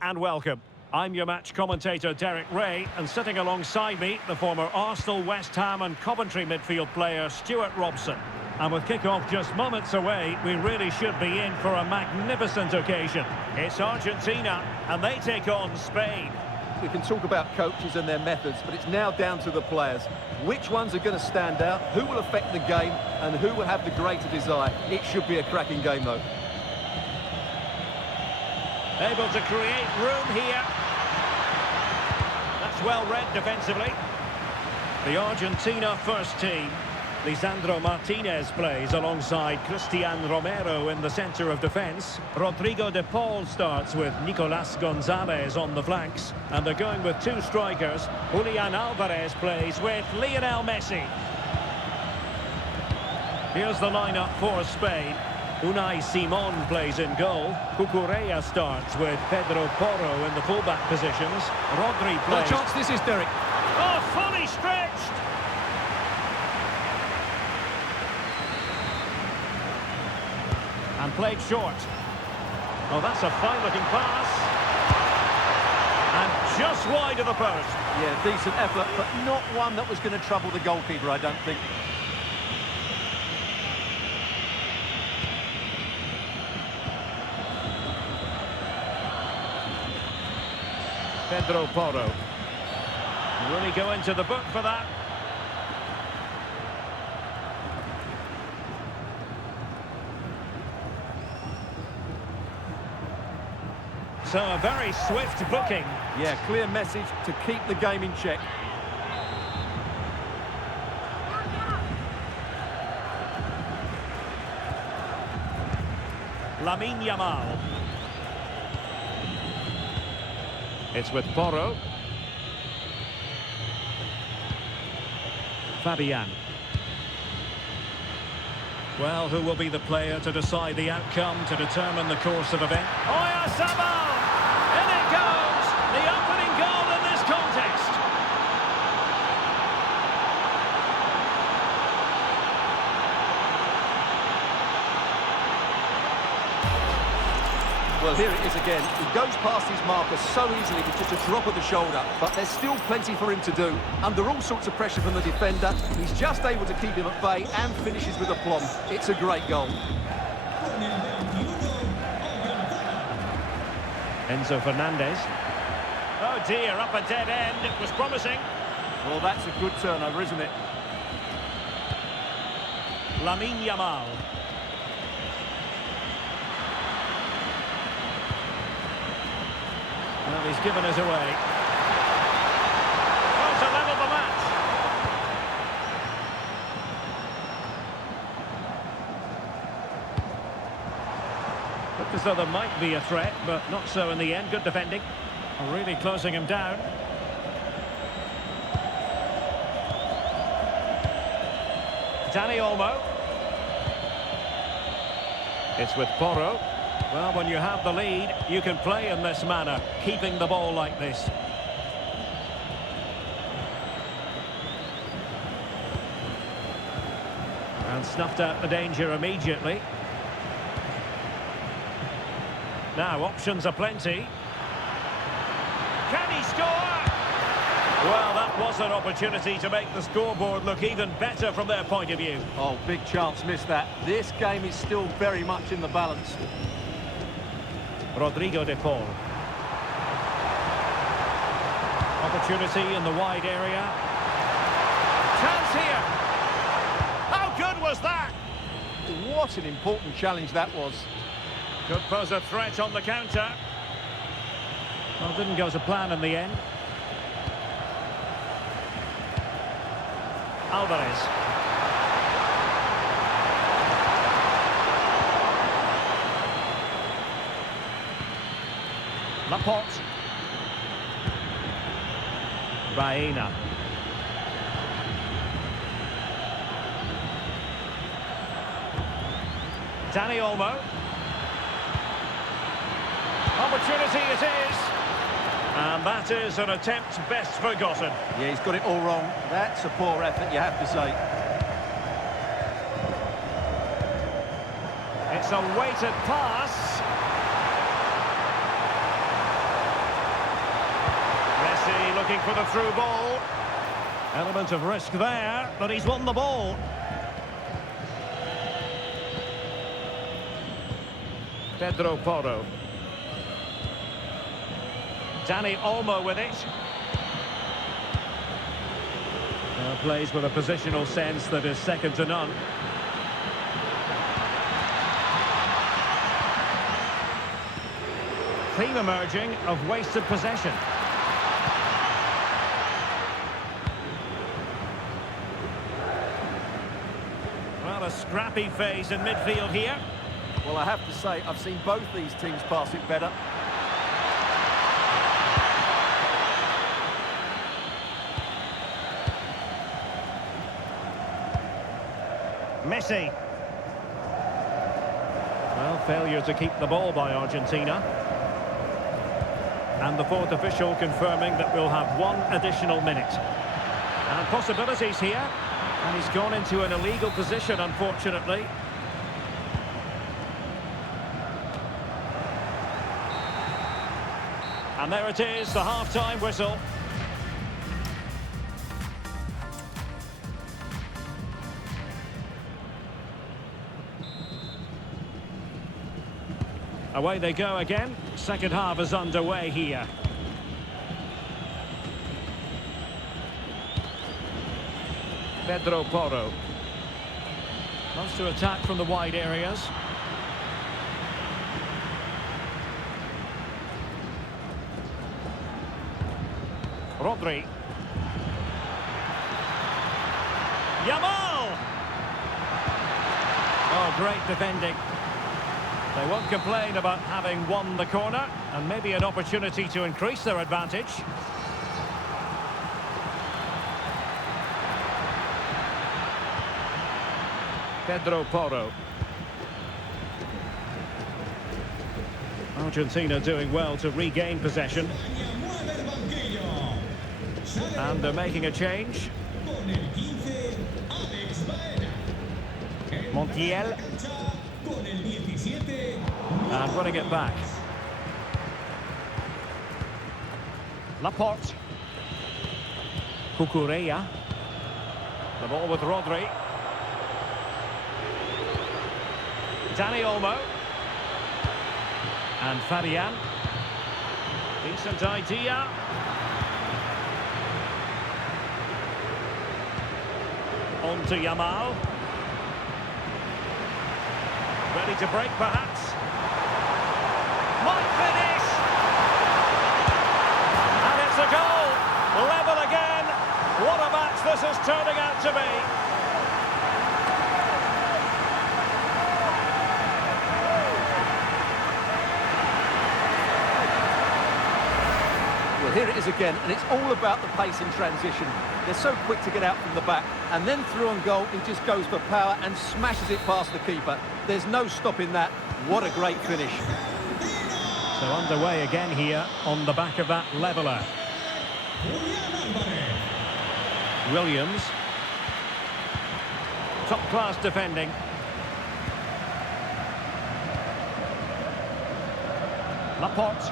And welcome. I'm your match commentator Derek Ray, and sitting alongside me, the former Arsenal, West Ham and Coventry midfield player Stuart Robson. And with kick-off just moments away, we really should be in for a magnificent occasion. It's Argentina, and they take on Spain. We can talk about coaches and their methods, but it's now down to the players. Which ones are going to stand out, who will affect the game, and who will have the greater desire? It should be a cracking game, though. Able to create room here. That's well read defensively. The Argentina first team. Lisandro Martinez plays alongside Cristian Romero in the centre of defence. Rodrigo de Paul starts with Nicolas Gonzalez on the flanks. And they're going with two strikers. Julian Alvarez plays with Lionel Messi. Here's the lineup for Spain. Unai Simon plays in goal. Cucurella starts with Pedro Porro in the fullback positions. Rodri plays. What a chance this is, Derek. Oh, fully stretched! And played short. Oh, that's a fine-looking pass. And just wide of the post. Yeah, decent effort, but not one that was going to trouble the goalkeeper, I don't think. Pedro Porro. Will he go into the book for that? So a very swift booking. Yeah, clear message to keep the game in check. Lamine Yamal. It's with Porro. Fabian. Well, who will be the player to decide the outcome, to determine the course of event? Oyarzabal! In it goes! The opening goal in this contest! Well, here it is again. He goes past his marker so easily with just a drop of the shoulder, but there's still plenty for him to do. Under all sorts of pressure from the defender, he's just able to keep him at bay and finishes with aplomb. It's a great goal. Enzo Fernandez. Oh dear, up a dead end. It was promising. Well, that's a good turnover, isn't it? Lamine Yamal. Well, he's given us away. Oh, to level the match. Looked as though there might be a threat, but not so in the end. Good defending. Really closing him down. Dani Olmo. It's with Porro. Well, when you have the lead, you can play in this manner, keeping the ball like this. And snuffed out the danger immediately. Now, options are plenty. Can he score? Well, that was an opportunity to make the scoreboard look even better from their point of view. Oh, big chance, missed that. This game is still very much in the balance. Rodrigo de Paul. Opportunity in the wide area. Chance here. How good was that? What an important challenge that was. Could pose a threat on the counter. Well, didn't go to plan in the end. Alvarez. Laporte. Baena. Dani Olmo. Opportunity it is. And that is an attempt best forgotten. Yeah, he's got it all wrong. That's a poor effort, you have to say. It's a weighted pass. looking for the through ball. Element of risk there, but he's won the ball. Pedro Porro. Dani Olmo with it. Plays with a positional sense that is second to none. Theme emerging of wasted possession. Well, a scrappy phase in midfield here. Well, I have to say, I've seen both these teams pass it better. Messi. Well, failure to keep the ball by Argentina. And the fourth official confirming that we'll have one additional minute. And possibilities here. And he's gone into an illegal position, unfortunately. And there it is, the half-time whistle. Away they go again. Second half is underway here. Pedro Porro wants to attack from the wide areas. Rodri. Yamal! Oh, great defending. They won't complain about having won the corner, and maybe an opportunity to increase their advantage. Pedro Porro. Argentina doing well to regain possession. And they're making a change. Montiel. And running it back. Laporte. Cucurella. The ball with Rodri. Dani Olmo. And Fabian. Decent idea. On to Yamal. Ready to break, perhaps. Might finish! And it's a goal! Level again! What a match this is turning out to be! Well, here it is again, and it's all about the pace in transition. They're so quick to get out from the back, and then through on goal, he just goes for power and smashes it past the keeper. There's no stopping that. What a great finish. So underway again here on the back of that leveller. Williams. Top-class defending. Laporte.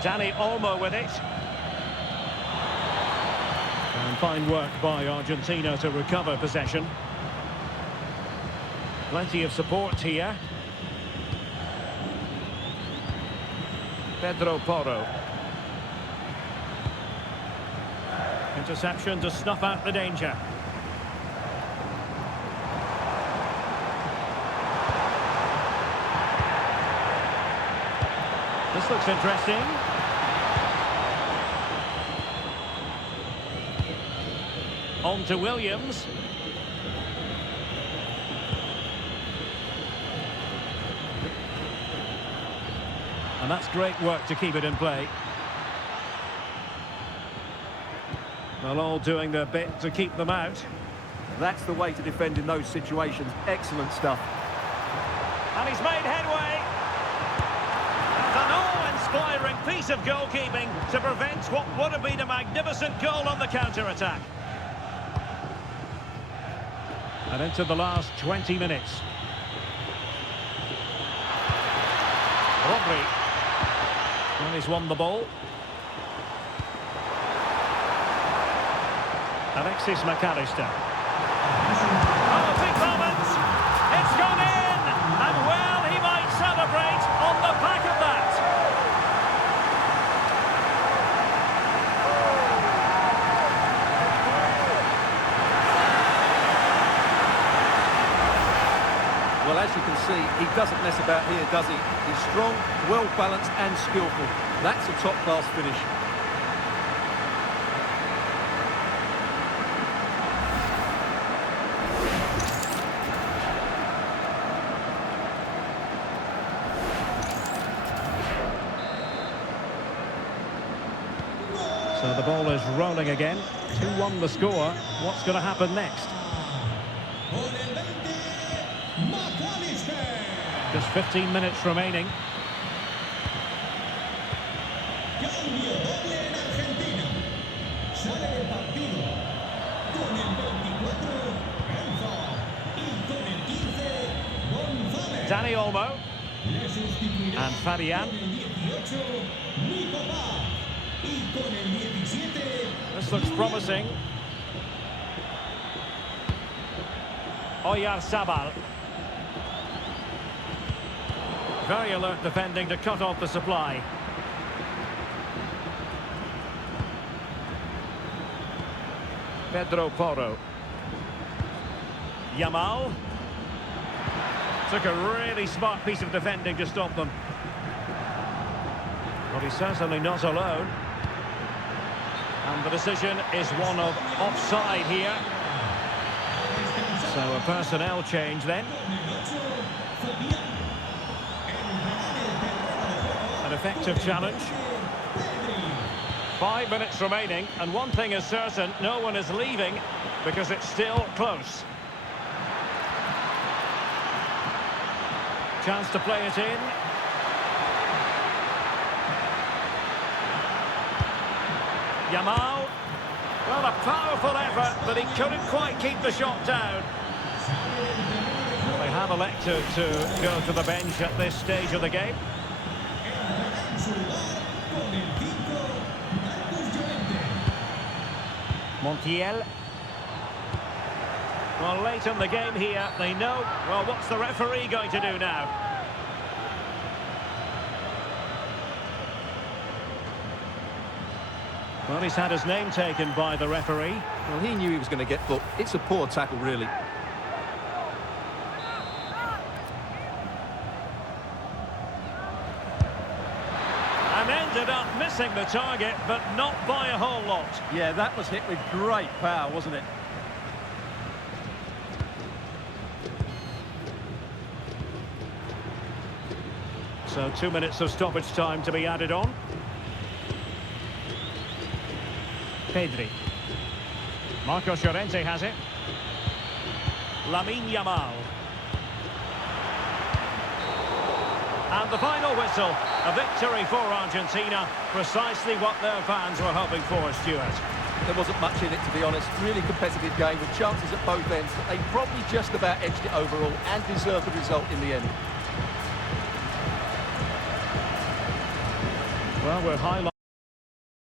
Dani Olmo with it. And fine work by Argentina to recover possession. Plenty of support here. Pedro Porro. Interception to snuff out the danger. This looks interesting. On to Williams. And that's great work to keep it in play. Well, all doing their bit to keep them out. That's the way to defend in those situations. Excellent stuff. And he's made headway. An awe-inspiring piece of goalkeeping to prevent what would have been a magnificent goal on the counter-attack. And into the last 20 minutes. Rodri. And he's won the ball. Alexis McAllister. Oh, big moment! It's gone in! And well, he might celebrate on the back of that. Well, as you can see, he doesn't mess about here, does he? He's strong, well-balanced and skillful. That's a top-class finish. So the ball is rolling again. 2-1 the score. What's going to happen next? Just 15 minutes remaining. Dani Olmo and Fabian. This looks promising. Oyarzabal. Very alert defending to cut off the supply. Pedro Porro. Yamal. Took a really smart piece of defending to stop them. But he's certainly not alone. And the decision is one of offside here. So a personnel change then. An effective challenge. 5 minutes remaining, and one thing is certain, no one is leaving because it's still close. Chance to play it in. Yamal. Well, a powerful effort, but he couldn't quite keep the shot down. Well, they have elected to go to the bench at this stage of the game. Montiel. Well, late in the game here, they know, well, what's the referee going to do now? Well, he's had his name taken by the referee. Well, he knew he was going to get booked. It's a poor tackle, really. And ended up missing the target, but not by a whole lot. Yeah, that was hit with great power, wasn't it? So 2 minutes of stoppage time to be added on. Pedri. Marcos Llorente has it. Lamine Yamal. And the final whistle. A victory for Argentina. Precisely what their fans were hoping for, Stuart. There wasn't much in it, to be honest. Really competitive game with chances at both ends. But they probably just about edged it overall and deserved the result in the end. Well, we're highlighting